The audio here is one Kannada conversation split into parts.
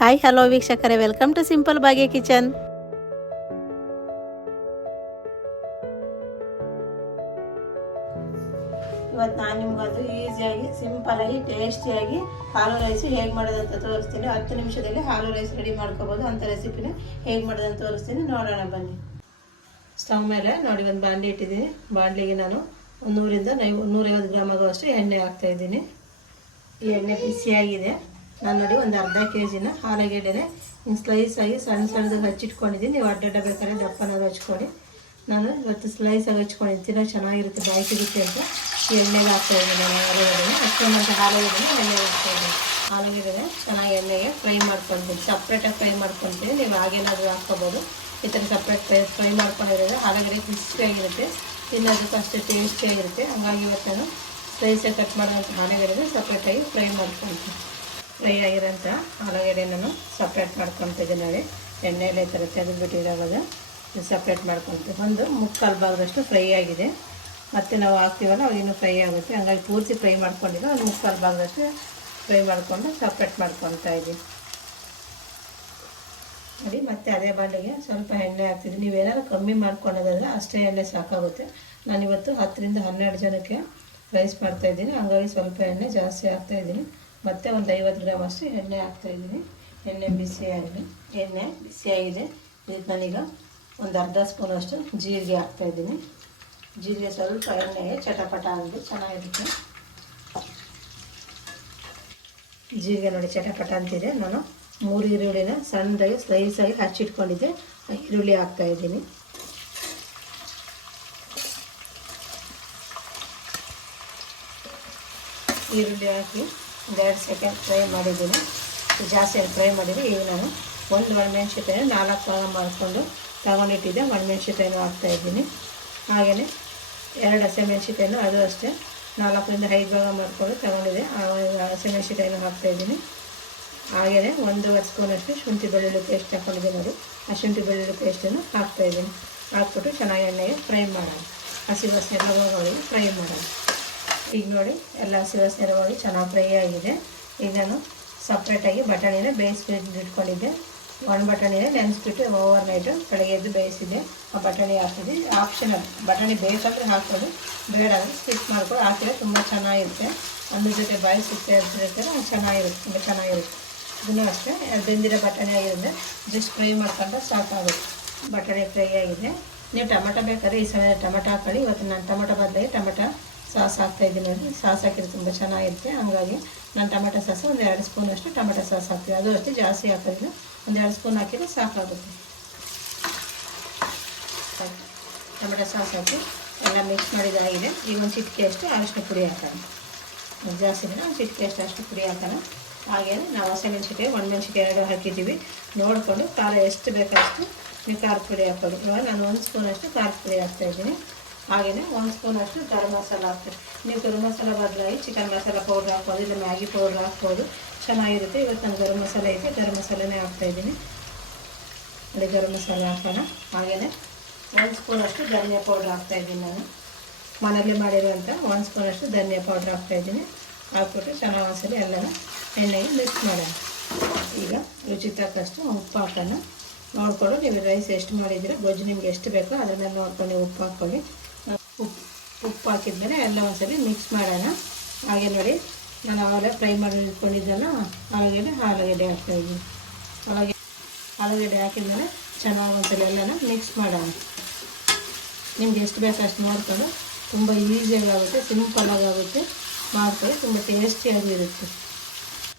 ಹಾಯ್ ಹಲೋ ವೀಕ್ಷಕರೇ. Welcome to simple Bhagya kitchen ಇವತ್ತು ನಾನು ನಿಮ್ಗೆ ಅದು ಈಸಿಯಾಗಿ ಸಿಂಪಲಾಗಿ ಟೇಸ್ಟಿಯಾಗಿ ಹಾಲು ರೈಸ್ ಹೇಗೆ ಮಾಡೋದು ಅಂತ ತೋರಿಸ್ತೀನಿ. ಹತ್ತು ನಿಮಿಷದಲ್ಲಿ ಹಾಲು ರೈಸ್ ರೆಡಿ ಮಾಡ್ಕೋಬೋದು. ಅಂಥ ರೆಸಿಪಿನ ಹೇಗೆ ಮಾಡೋದು ಅಂತ ತೋರಿಸ್ತೀನಿ. ನೋಡೋಣ ಬನ್ನಿ. ಸ್ಟವ್ ಮೇಲೆ ನೋಡಿ, ಒಂದು ಬಾಂಡ್ಲಿ ಇಟ್ಟಿದ್ದೀನಿ. ಬಾಂಡ್ಲಿಗೆ ನಾನು ನೂರಿಂದ ನೈ, ನೂರೈವತ್ತು ಗ್ರಾಮ್ ಆಗುವಷ್ಟು ಎಣ್ಣೆ ಹಾಕ್ತಾಯಿದ್ದೀನಿ ಈ ಎಣ್ಣೆ ಬಿಸಿಯಾಗಿದೆ. ನಾನು ನೋಡಿ ಒಂದು ಅರ್ಧ ಕೆ ಜಿನ ಆಲೂಗೆಡ್ಡೆನೆ ಹಿಂಗೆ ಸ್ಲೈಸ್ ಆಗಿ ಸಣ್ಣ ಸಣ್ಣದಾಗಿ ಹಚ್ಚಿಟ್ಕೊಂಡಿದ್ದೀನಿ. ನೀವು ಅಡ್ಡಡ್ಡ ಬೇಕಾದ್ರೆ ದಪ್ಪನಾಗಿ ಹಚ್ಕೊಳ್ಳಿ. ನಾನು ಇವತ್ತು ಸ್ಲೈಸ್ ಆಗಿ ಹಚ್ಕೊಂಡಿದ್ದೀನಿ. ಚೆನ್ನಾಗಿರುತ್ತೆ ಬಾಯಿ ಸಿಗುತ್ತೆ ಅಂತ ಎಣ್ಣೆಗೆ ಹಾಕ್ತಾ ಇದ್ದೀನಿ ನಾನು ಆಲೂಗಡ್ಡೆನ. ಅಷ್ಟೊಂದು ಆಲೂಗಡ್ಡೆನ ಎಣ್ಣೆಗೆ ಹಾಕ್ತಾ ಇದ್ದೀನಿ. ಆಲೂಗಡ್ಡೆನ ಚೆನ್ನಾಗಿ ಎಣ್ಣೆಗೆ ಫ್ರೈ ಮಾಡ್ಕೊಳ್ತೀನಿ ಸಪ್ರೇಟಾಗಿ ಫ್ರೈ ಮಾಡ್ಕೊತೀನಿ. ನೀವು ಹಾಗೇನಾದರೂ ಹಾಕ್ಕೋಬೋದು. ಈ ಥರ ಸಪ್ರೇಟ್ ಫ್ರೈ ಫ್ರೈ ಮಾಡ್ಕೊಂಡಿರೋದ್ರೆ ಆಲೂಗಡ್ಡೆ ಕ್ರಿಸ್ಪಿಯಾಗಿರುತ್ತೆ ತಿನ್ನೋದಕ್ಕೂ ಅಷ್ಟು ಟೇಸ್ಟಿಯಾಗಿರುತ್ತೆ ಹಂಗಾಗಿ ಇವತ್ತು ನಾನು ಸ್ಲೈಸಾಗಿ ಕಟ್ ಮಾಡೋಂಥ ಆಲೂಗಡ್ಡೆನ ಸಪ್ರೇಟಾಗಿ ಫ್ರೈ ಮಾಡ್ಕೊಳ್ತೀನಿ ಫ್ರೈ ಆಗಿರೋಂಥ ಆಲೂಗಡ್ಡೆ ನಾನು ಸಪ್ರೇಟ್ ಮಾಡ್ಕೊತಿದ್ದೀನಿ ನೋಡಿ. ಎಣ್ಣೆಲೆ ಈ ಥರ ತೆಗೆದುಬಿಟ್ಟಿರೋವಾಗ ಸಪ್ರೇಟ್ ಮಾಡ್ಕೊತೀವಿ ಒಂದು ಮುಕ್ಕಾಲು ಭಾಗದಷ್ಟು ಫ್ರೈ ಆಗಿದೆ. ಮತ್ತು ನಾವು ಹಾಕ್ತೀವಲ್ಲ ಅವಾಗಿನ್ನೂ ಫ್ರೈ ಆಗುತ್ತೆ. ಹಂಗಾಗಿ ಪೂರ್ತಿ ಫ್ರೈ ಮಾಡ್ಕೊಂಡಿಲ್ಲ, ಒಂದು ಮುಕ್ಕಾಲು ಭಾಗದಷ್ಟು ಫ್ರೈ ಮಾಡಿಕೊಂಡು ಸಪ್ರೇಟ್ ಮಾಡ್ಕೊತಾ ಇದ್ದೀವಿ ನೋಡಿ, ಮತ್ತೆ ಅದೇ ಬಾಂಡೆಗೆ ಸ್ವಲ್ಪ ಎಣ್ಣೆ ಹಾಕ್ತಿದ್ದೀನಿ. ನೀವೇನಾದ್ರು ಕಮ್ಮಿ ಮಾಡ್ಕೊಳ್ಳೋದಾದ್ರೆ ಅಷ್ಟೇ ಎಣ್ಣೆ ಸಾಕಾಗುತ್ತೆ. ನಾನಿವತ್ತು ಹತ್ತರಿಂದ ಹನ್ನೆರಡು ಜನಕ್ಕೆ ರೈಸ್ ಮಾಡ್ತಾಯಿದ್ದೀನಿ ಹಂಗಾಗಿ ಸ್ವಲ್ಪ ಎಣ್ಣೆ ಜಾಸ್ತಿ ಹಾಕ್ತಾಯಿದ್ದೀನಿ ಮತ್ತು ಒಂದು ಐವತ್ತು ಗ್ರಾಮ್ ಅಷ್ಟು ಎಣ್ಣೆ ಹಾಕ್ತಾಯಿದ್ದೀನಿ ಎಣ್ಣೆ ಬಿಸಿಯಾಗಿದೆ ಎಣ್ಣೆ ಬಿಸಿಯಾಗಿದೆ ಇದಕ್ಕೆ ನಾನೀಗ ಒಂದು ಅರ್ಧ ಸ್ಪೂನ್ ಅಷ್ಟು ಜೀರಿಗೆ ಹಾಕ್ತಾಯಿದ್ದೀನಿ ಜೀರಿಗೆ ಸ್ವಲ್ಪ ಎಣ್ಣೆಗೆ ಚಟಪಟ ಆಗಿದೆ. ಚೆನ್ನಾಗಿರುತ್ತೆ. ಜೀರಿಗೆ ನೋಡಿ ಚಟಪಟ ಅಂತಿದೆ. ನಾನು ಮೂರು ಈರುಳ್ಳಿನ ಸಣ್ಣದಾಗಿ ಸ್ಲೈಸಾಗಿ ಹಚ್ಚಿಟ್ಕೊಂಡಿದ್ದೆ. ಆ ಈರುಳ್ಳಿ ಹಾಕ್ತಾ ಇದ್ದೀನಿ. ಈರುಳ್ಳಿ ಹಾಕಿ ಒಂದೆರಡು ಸೆಕೆಂಡ್ ಫ್ರೈ ಮಾಡಿದ್ದೀನಿ. ಜಾಸ್ತಿ ಫ್ರೈ ಮಾಡಿದ್ರೆ ಈಗ ನಾನು ಒಂದು ಒಣಮೆಣ್ಸಿಕಾಯಿ ನಾಲ್ಕು ಭಾಗ ಮಾಡಿಕೊಂಡು ತಗೊಂಡಿಟ್ಟಿದ್ದೆ. ಒಣಮೆಣಸಿನ ಹಾಕ್ತಾ ಇದ್ದೀನಿ. ಹಾಗೆಯೇ ಎರಡು ಹಸಿಮೆಣ್ಸಿಕಾಯಿನೂ ಅದು ಅಷ್ಟೇ. ನಾಲ್ಕರಿಂದ ಐದು ಭಾಗ ಮಾಡಿಕೊಂಡು ತಗೊಂಡಿದ್ದೆ. ಆ ಹಾಕ್ತಾ ಇದ್ದೀನಿ. ಹಾಗೆಯೇ ಒಂದೂವರೆ ಸ್ಪೂನಷ್ಟು ಶುಂಠಿ ಬೆಳ್ಳುಳ್ಳಿ ಪೇಸ್ಟ್ ಹಾಕೊಂಡಿದ್ದೆ ನೋಡಿ. ಆ ಶುಂಠಿ ಬೆಳ್ಳುಳ್ಳಿ ಪೇಸ್ಟನ್ನು ಹಾಕ್ತಾಯಿದ್ದೀನಿ ಹಾಕ್ಬಿಟ್ಟು ಚೆನ್ನಾಗಿ ಎಣ್ಣೆಗೆ ಫ್ರೈ ಮಾಡೋಣ. ಹಸಿ ವಾಸನೆ ಹೋಗೋವರೆಗೆ ಫ್ರೈ ಮಾಡೋಣ. ಈಗ ನೋಡಿ, ಎಲ್ಲ ಹಸಿ ವಾಸನೆ ಚೆನ್ನಾಗಿ ಫ್ರೈ ಆಗಿದೆ. ಈಗ ನಾನು ಸಪ್ರೇಟಾಗಿ ಬಟಾಣಿನ ಬೇಯಿಸ್ಬಿಟ್ಟು ಇಟ್ಕೊಂಡಿದ್ದೆ. ಒಣ ಬಟಾಣಿನ ನೆನೆಸ್ಬಿಟ್ಟು ಓವರ್ ನೈಟು ಬೆಳಗ್ಗೆ ಎದ್ದು ಬೇಯಿಸಿದ್ದೆ. ಆ ಬಟಾಣಿ ಹಾಕಿದ್ವಿ ಆಪ್ಷನಲ್ ಬಟಾಣಿ ಬೇಕಂದ್ರೆ ಹಾಕೋದು ಬೇಡ ಅಂದರೆ ಸ್ಕಿಪ್ ಮಾಡ್ಕೊಂಡು ಹಾಕಿದ್ರೆ ತುಂಬ ಚೆನ್ನಾಗಿರುತ್ತೆ. ಅದ್ರ ಜೊತೆ ಬಾಯಿ ಸುತ್ತ ಇರ್ತಿರ್ತಾರೆ ಅದು ಚೆನ್ನಾಗಿರುತ್ತೆ. ತುಂಬ ಚೆನ್ನಾಗಿರುತ್ತೆ. ಇದನ್ನು ಅಷ್ಟೇ. ಬೆಂದಿರೋ ಬಟಾಣಿ ಆಗಿರುತ್ತೆ ಜಸ್ಟ್ ಫ್ರೈ ಮಾಡ್ಕೊಂಡ್ರೆ ಸಾಕಾಗುತ್ತೆ. ಬಟಾಣಿ ಫ್ರೈ ಆಗಿದೆ. ನೀವು ಟೊಮೆಟೊ ಬೇಕಾದ್ರೆ ಈ ಸಮಯದಲ್ಲಿ ಟೊಮೆಟೊ ಹಾಕೊಳ್ಳಿ ಇವತ್ತು ನಾನು ಟೊಮೆಟೊ ಬದಲಾಗಿ ಟೊಮೆಟೊ ಸಾಸ್ ಹಾಕ್ತಾಯಿದ್ದೀನಿ ನೋಡಿ ಸಾಸ್ ಹಾಕಿದ್ರೆ ತುಂಬ ಚೆನ್ನಾಗಿರುತ್ತೆ. ಹಂಗಾಗಿ ನಾನು ಟೊಮೆಟೊ ಸಾಸು ಒಂದು ಎರಡು ಸ್ಪೂನಷ್ಟು ಟೊಮೆಟೊ ಸಾಸ್ ಹಾಕ್ತೀವಿ ಅದು ಅಷ್ಟೇ ಜಾಸ್ತಿ ಹಾಕೋದಿಲ್ಲ. ಒಂದು ಎರಡು ಸ್ಪೂನ್ ಹಾಕಿದ್ರೆ ಸಾಕಾಗುತ್ತೆ. ಟೊಮೆಟೊ ಸಾಸ್ ಹಾಕಿ ಎಲ್ಲ ಮಿಕ್ಸ್ ಮಾಡಿದಾಗಿದೆ ಈಗ ಒಂದು ಚಿಟಿಕೆ ಅಷ್ಟು ಅರಿಶಿನ ಪುಡಿ ಹಾಕೋಣ. ಜಾಸ್ತಿ ಅಂದರೆ ಒಂದು ಚಿಟಿಕೆ ಅಷ್ಟು ಅಷ್ಟು ಪುಡಿ ಹಾಕೋಣ. ಹಾಗೆ ನಾವು ಹಸಿಮೆಣ್ಸಿಕಾಯಿ ಒಣಮೆಣ್ಸಿಕಾಯಿ ಎರಡು ಹಾಕಿದ್ದೀವಿ. ನೋಡಿಕೊಂಡು ಖಾರ ಎಷ್ಟು ಬೇಕಷ್ಟು ನೀವು ಖಾರದ ಪುಡಿ ಹಾಕೋದು ಇವಾಗ ನಾನು ಒಂದು ಸ್ಪೂನಷ್ಟು ಖಾರದ ಪುಡಿ ಹಾಕ್ತಾಯಿದ್ದೀನಿ ಹಾಗೆಯೇ ಒಂದು ಸ್ಪೂನಷ್ಟು ಗರಂ ಮಸಾಲ ಹಾಕ್ತೀನಿ ನೀವು ಗರಂ ಮಸಾಲ ಬದಲಾಗಿ ಚಿಕನ್ ಮಸಾಲ ಪೌಡ್ರ್ ಹಾಕ್ಬೋದು, ಇಲ್ಲ ಮ್ಯಾಗಿ ಪೌಡ್ರ್ ಹಾಕ್ಬೋದು. ಚೆನ್ನಾಗಿರುತ್ತೆ. ಇವತ್ತು ನಾನು ಗರಂ ಮಸಾಲ ಐತೆ, ಗರಂ ಮಸಾಲೆನೇ ಹಾಕ್ತಾಯಿದ್ದೀನಿ ಅಲ್ಲಿ ಗರಂ ಮಸಾಲ ಹಾಕೋಣ. ಹಾಗೆಯೇ ಒಂದು ಸ್ಪೂನಷ್ಟು ಧನಿಯಾ ಪೌಡ್ರ್ ಹಾಕ್ತಾಯಿದ್ದೀನಿ ನಾನು. ಮನೆಯಲ್ಲಿ ಮಾಡಿರುವಂಥ ಒಂದು ಸ್ಪೂನಷ್ಟು ಧನಿಯಾ ಪೌಡ್ರ್ ಹಾಕ್ತಾಯಿದ್ದೀನಿ ಹಾಕ್ಬಿಟ್ಟು ಚೆನ್ನಾಗಿ ಒಂದ್ಸಲಿ ಎಲ್ಲನ ಎಣ್ಣೆಗೆ ಮಿಕ್ಸ್ ಮಾಡೋಣ. ಈಗ ರುಚಿ ತಕ್ಕಷ್ಟು ಉಪ್ಪು ಹಾಕೋಣ. ನೋಡಿಕೊಂಡು ನೀವು ರೈಸ್ ಎಷ್ಟು ಮಾಡಿದ್ದೀರಾ, ಗೊಜ್ಜು ನಿಮ್ಗೆ ಎಷ್ಟು ಬೇಕೋ ಅದನ್ನೆಲ್ಲ ನೋಡ್ಕೊಂಡು ಉಪ್ಪು ಹಾಕ್ಕೊಳ್ಳಿ. ಉಪ್ಪು ಉಪ್ಪು ಹಾಕಿದ್ಮೇಲೆ ಎಲ್ಲ ಒಂದ್ಸಲಿ ಮಿಕ್ಸ್ ಮಾಡೋಣ. ಹಾಗೆ ನೋಡಿ, ನಾನು ಆವಾಗಲೇ ಫ್ರೈ ಮಾಡಿ ಇಟ್ಕೊಂಡಿದ್ದೆಲ್ಲ, ಆಲೂಗಡ್ಡೆ ಆಲೂಗಡ್ಡೆ ಹಾಕ್ತಾಯಿದ್ದೀನಿ ಆಲೂಗೆ, ಆಲೂಗಡ್ಡೆ ಹಾಕಿದ್ಮೇಲೆ ಚೆನ್ನಾಗಿ ಒಂದ್ಸಲ ಎಲ್ಲನ ಮಿಕ್ಸ್ ಮಾಡೋಣ. ನಿಮ್ಗೆ ಎಷ್ಟು ಬೇಕು ಅಷ್ಟು ನೋಡ್ಕೊಂಡು ತುಂಬ ಈಸಿಯಾಗಿ ಆಗುತ್ತೆ ಸಿಂಪಲ್ಲಾಗಿ ಆಗುತ್ತೆ. ಮಾಡ್ಕೊಳ್ಳಿ, ತುಂಬ ಟೇಸ್ಟಿಯಾಗಿ ಇರುತ್ತೆ.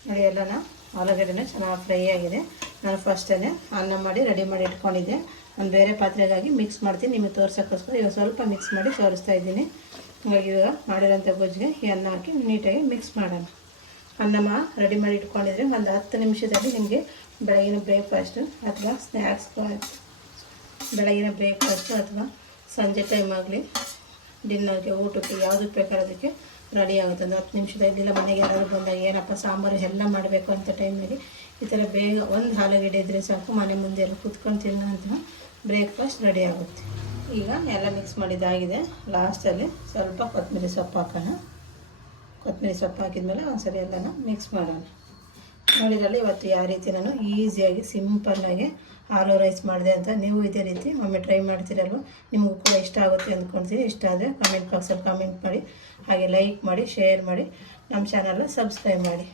ನೋಡಿ, ಎಲ್ಲನ ಆಲೂಗಡ್ಡೆನ ಚೆನ್ನಾಗಿ ಫ್ರೈ ಆಗಿದೆ. ನಾನು ಫಸ್ಟೇ ಅನ್ನ ಮಾಡಿ ರೆಡಿ ಮಾಡಿ ಇಟ್ಕೊಂಡಿದ್ದೆ. ಒಂದು ಬೇರೆ ಪಾತ್ರೆಗಾಗಿ ಮಿಕ್ಸ್ ಮಾಡ್ತೀನಿ. ನಿಮಗೆ ತೋರ್ಸೋಕ್ಕೋಸ್ಕರ ಇವಾಗ ಸ್ವಲ್ಪ ಮಿಕ್ಸ್ ಮಾಡಿ ತೋರಿಸ್ತಾ ಇದ್ದೀನಿ. ಹಾಗಾಗಿ ಇವಾಗ ಮಾಡಿರೋಂಥ ಗೊಜ್ಜಿಗೆ ಈ ಅನ್ನ ಹಾಕಿ ನೀಟಾಗಿ ಮಿಕ್ಸ್ ಮಾಡೋಣ. ಅನ್ನಮ್ಮ ರೆಡಿ ಮಾಡಿ ಇಟ್ಕೊಂಡಿದ್ರೆ ಒಂದು ಹತ್ತು ನಿಮಿಷದಲ್ಲಿ ನಿಮಗೆ ಬೆಳಗಿನ ಬ್ರೇಕ್ಫಾಸ್ಟು ಅಥವಾ ಸ್ನ್ಯಾಕ್ಸ್ ಬೆಳಗಿನ ಬ್ರೇಕ್ಫಾಸ್ಟು ಅಥವಾ ಸಂಜೆ ಟೈಮ್ ಆಗಲಿ ಡಿನ್ನರ್ಗೆ, ಊಟಕ್ಕೆ ಯಾವುದಕ್ಕೆ ಬೇಕಾದ್ರೆ ಅದಕ್ಕೆ ರೆಡಿ ಆಗುತ್ತೆ. ಒಂದು ಹತ್ತು ನಿಮಿಷದಲ್ಲಿಲ್ಲ ಮನೆಗೆ ಯಾರಾದರೂ ಬಂದಾಗ ಏನಪ್ಪ ಸಾಂಬಾರು ಎಲ್ಲ ಮಾಡಬೇಕು ಅಂತ ಟೈಮಲ್ಲಿ ಈ ಥರ ಬೇಗ ಒಂದು ಆಲೂಗಡ್ಡೆ ಇದ್ದರೆ ಸಾಕು, ಮನೆ ಮುಂದೆ ಎಲ್ಲ ಕುತ್ಕೊಂಡು ತಿನ್ನೋಂತಹ ಬ್ರೇಕ್ಫಾಸ್ಟ್ ರೆಡಿ ಆಗುತ್ತೆ. ಈಗ ಎಲ್ಲ ಮಿಕ್ಸ್ ಮಾಡಿದ್ದಾಗಿದೆ. ಲಾಸ್ಟಲ್ಲಿ ಸ್ವಲ್ಪ ಕೊತ್ತಂಬರಿ ಸೊಪ್ಪು ಹಾಕೋಣ. ಕೊತ್ತಂಬರಿ ಸೊಪ್ಪು ಹಾಕಿದ್ಮೇಲೆ ಒಂದ್ಸರಿ ಎಲ್ಲನೂ ಮಿಕ್ಸ್ ಮಾಡೋಣ. ನೋಡಿದ್ರಲ್ಲ ಇವತ್ತು ಯಾವ ರೀತಿ ನಾನು ಈಸಿಯಾಗಿ ಸಿಂಪಲ್ಲಾಗಿ ಆಲೂ ರೈಸ್ ಮಾಡಿದೆ ಅಂತ ನೀವು ಇದೇ ರೀತಿ ಒಮ್ಮೆ ಟ್ರೈ ಮಾಡ್ತೀರಲ್ವ? ನಿಮಗೂ ಕೂಡ ಇಷ್ಟ ಆಗುತ್ತೆ ಅಂದ್ಕೊಳ್ತೀನಿ ಇಷ್ಟ ಆದರೆ ಕಮೆಂಟ್ ಬಾಕ್ಸಲ್ಲಿ ಕಮೆಂಟ್ ಮಾಡಿ, ಹಾಗೆ ಲೈಕ್ ಮಾಡಿ ಶೇರ್ ಮಾಡಿ, ನಮ್ಮ ಚಾನಲ್ನ ಸಬ್ಸ್ಕ್ರೈಬ್ ಮಾಡಿ.